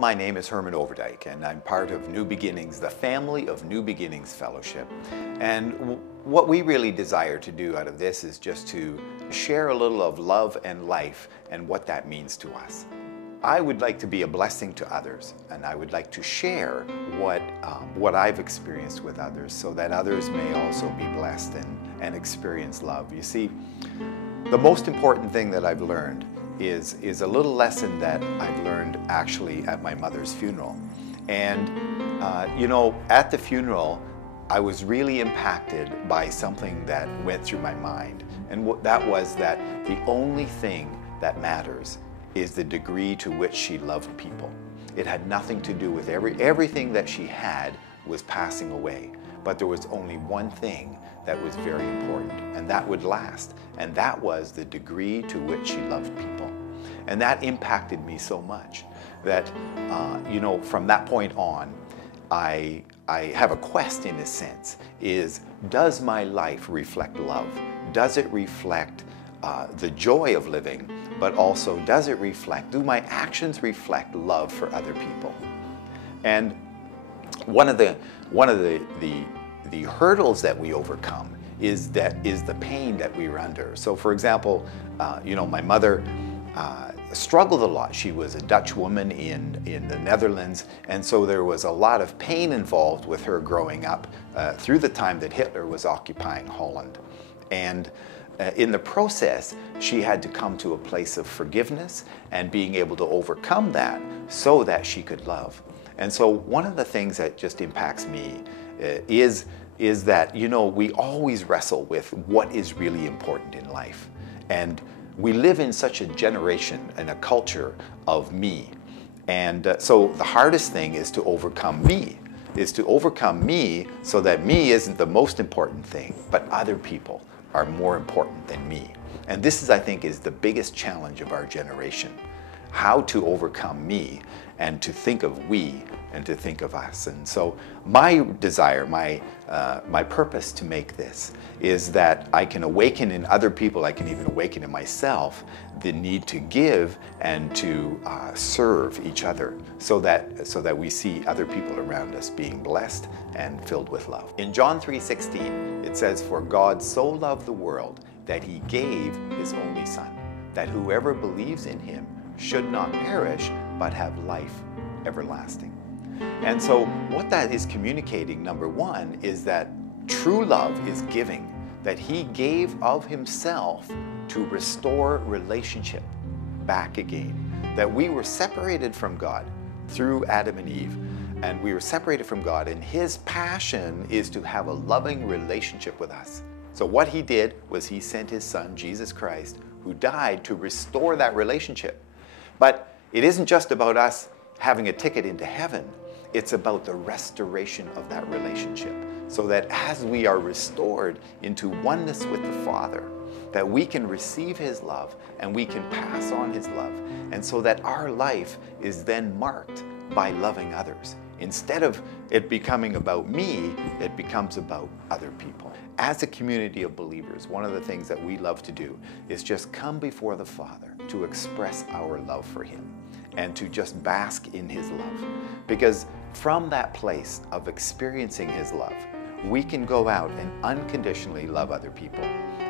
my name is Herman Overdyke, and I'm part of New Beginnings, the family of New Beginnings Fellowship. And what we really desire to do out of this is just to share a little of love and life and what that means to us. I would like to be a blessing to others, and I would like to share what I've experienced with others so that others may also be blessed and experience love. You see, the most important thing that I've learned is a little lesson that I've learned actually at my mother's funeral. And you know, at the funeral, I was really impacted by something that went through my mind. And that was that the only thing that matters is the degree to which she loved people. It had nothing to do with everything that she had was passing away. But there was only one thing that was very important, and that would last. And that was the degree to which she loved people. And that impacted me so much that, you know, from that point on, I have a quest in a sense, does my life reflect love? Does it reflect the joy of living, but also do my actions reflect love for other people? And one of the hurdles that we overcome is the pain that we are under. So for example, you know, my mother struggled a lot. She was a Dutch woman in the Netherlands, and so there was a lot of pain involved with her growing up through the time that Hitler was occupying Holland. And in the process, she had to come to a place of forgiveness and being able to overcome that so that she could love. And so one of the things that just impacts me is that, you know, we always wrestle with what is really important in life. And we live in such a generation and a culture of me. And so the hardest thing is to overcome me, so that me isn't the most important thing, but other people are more important than me. And this is, I think, is the biggest challenge of our generation. How to overcome me and to think of we and to think of us. And so my desire, my purpose to make this is that I can awaken in other people, I can even awaken in myself, the need to give and to serve each other so that we see other people around us being blessed and filled with love. In John 3:16, it says, "For God so loved the world that he gave his only Son, that whoever believes in him should not perish, but have life everlasting." And so what that is communicating, number one, is that true love is giving, that he gave of himself to restore relationship back again. That we were separated from God through Adam and Eve, and we were separated from God, and his passion is to have a loving relationship with us. So what he did was he sent his Son, Jesus Christ, who died to restore that relationship. But it isn't just about us having a ticket into heaven. It's about the restoration of that relationship, so that as we are restored into oneness with the Father, that we can receive his love and we can pass on his love, and so that our life is then marked by loving others. Instead of it becoming about me, it becomes about other people. As a community of believers, one of the things that we love to do is just come before the Father to express our love for him and to just bask in his love. Because from that place of experiencing his love, we can go out and unconditionally love other people.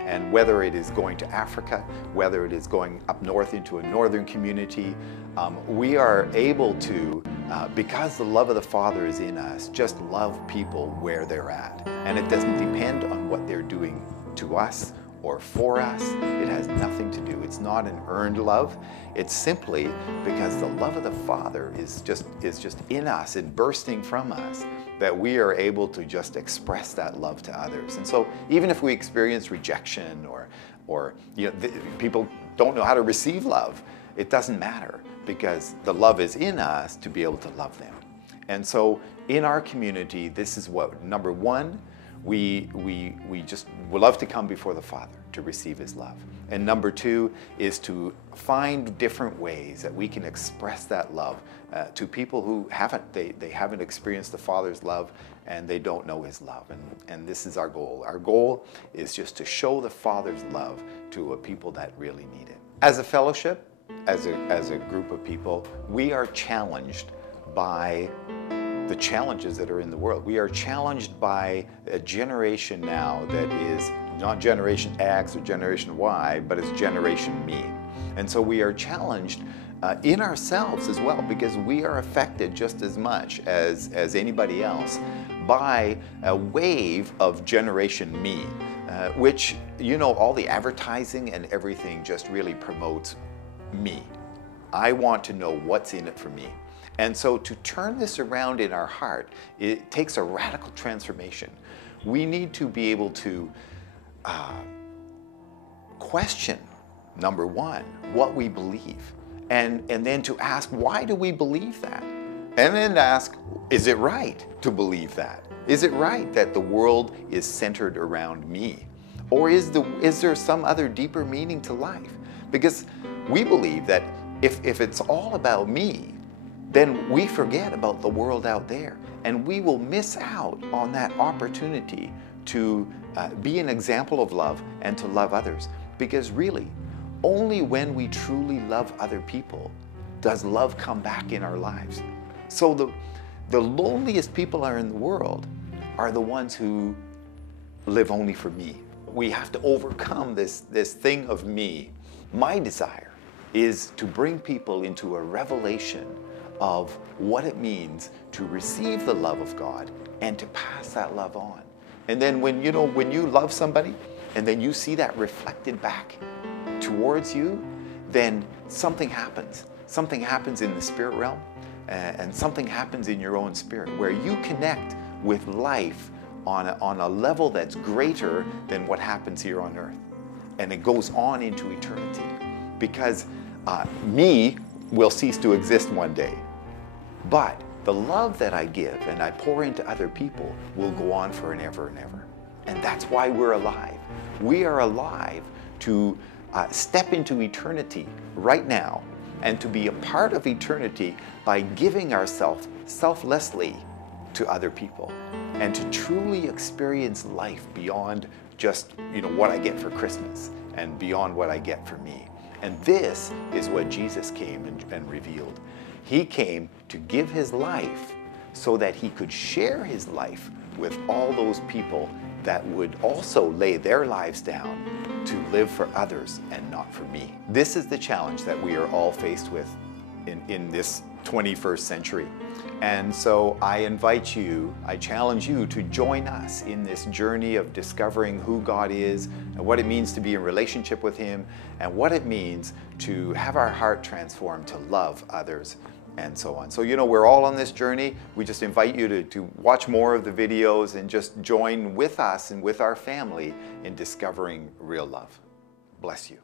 And whether it is going to Africa, whether it is going up north into a northern community, we are able to, because the love of the Father is in us, just love people where they're at. And it doesn't depend on what they're doing to us or for us. It has nothing to do. It's not an earned love. It's simply because the love of the Father is just in us and bursting from us, that we are able to just express that love to others. And so even if we experience rejection or you know, people don't know how to receive love, it doesn't matter, because the love is in us to be able to love them. And so in our community, this is what, number one, we love to come before the Father to receive his love. And number two is to find different ways that we can express that love to people who they haven't experienced the Father's love and they don't know his love. And this is our goal. Our goal is just to show the Father's love to a people that really need it. As a fellowship, as a group of people, we are challenged by the challenges that are in the world. We are challenged by a generation now that is not Generation X or Generation Y, but it's Generation Me. And so we are challenged in ourselves as well, because we are affected just as much as anybody else by a wave of Generation Me, which, you know, all the advertising and everything just really promotes me. I want to know what's in it for me. And so to turn this around in our heart, it takes a radical transformation. We need to be able to question, number one, what we believe. And then to ask, why do we believe that? And then ask, is it right to believe that? Is it right that the world is centered around me? Or is there some other deeper meaning to life? Because we believe that if it's all about me, then we forget about the world out there, and we will miss out on that opportunity to be an example of love and to love others. Because really, only when we truly love other people does love come back in our lives. So the loneliest people are in the world are the ones who live only for me. We have to overcome this thing of me. My desire is to bring people into a revelation of what it means to receive the love of God and to pass that love on. And then when you love somebody and then you see that reflected back towards you, then something happens. Something happens in the spirit realm, and something happens in your own spirit where you connect with life on a level that's greater than what happens here on earth. And it goes on into eternity, because me will cease to exist one day. But the love that I give and I pour into other people will go on for and ever and ever. And that's why we're alive. We are alive to step into eternity right now and to be a part of eternity by giving ourselves selflessly to other people and to truly experience life beyond just what I get for Christmas and beyond what I get for me. And this is what Jesus came and revealed. He came to give his life so that he could share his life with all those people that would also lay their lives down to live for others and not for me. This is the challenge that we are all faced with in this 21st century. And so I challenge you to join us in this journey of discovering who God is and what it means to be in relationship with him and what it means to have our heart transformed to love others and so on. So we're all on this journey. We just invite you to watch more of the videos and just join with us and with our family in discovering real love. Bless you.